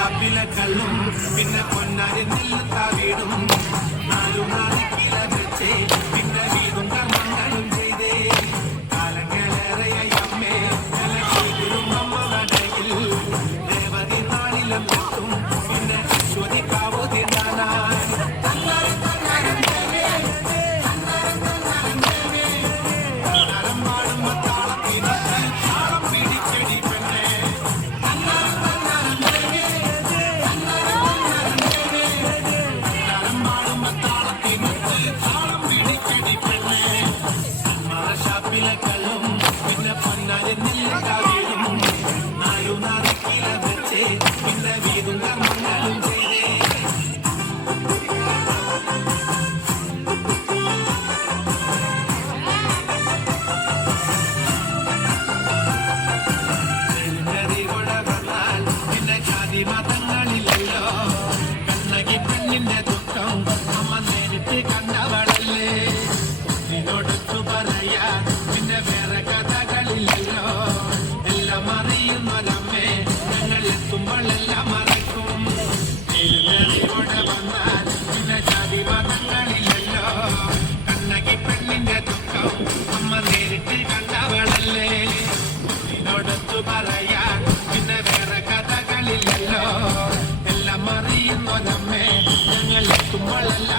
ഷാപ്പിലെ കള്ളും പിന്നെ പൊന്നാരി നെല്ലുത്താ വീടും നാലു നാല് കില വെച്ചേ പിന്നെ വീടും കർമ്മങ്ങളും ചെയ്തേ കാലങ്ങളേറെയായി അമ്മേ നിലയ്ക്കും അമ്മ നടയിൽ രേവതി നാളിലും എത്തും പിന്നെ അശ്വതി കാവു തിന്നാനായി ും പിന്നെ പൊന്നാരി നെല്ലുത്താ വീടും നാലു നാല് കില വെച്ചേ പിന്നെ വീടും കർമ്മങ്ങളും ചെയ്തേ പിന്നെ ജാതി മതങ്ങളില്ലല്ലോ കണ്ണകി പെണ്ണിന്റെ ദുഃഖം അമ്മ നേരിട്ട് കണ്ടവളല്ലേ ഇതിനോടൊത്തു പറയാ പിന്നെ വേറെ കഥകളില്ലല്ലോ എല്ലാം അറിയുന്നൊരമ്മേ ഞങ്ങൾ എത്തുമ്പോഴെല്ലാം മറക്കും എഴുന്നേറിയോടെ വന്നാൽ പിന്നെ ജാതി മതങ്ങളില്ലല്ലോ കണ്ണകി പെണ്ണിന്റെ ദുഃഖം അമ്മ നേരിട്ട് കണ്ടവളല്ലേ ഇതിനോടൊത്തു പറയാ പിന്നെ വേറെ കഥകളില്ലല്ലോ എല്ലാം അറിയുന്നൊരമ്മേ ഞങ്ങൾ എത്തുമ്പോഴെല്ലാം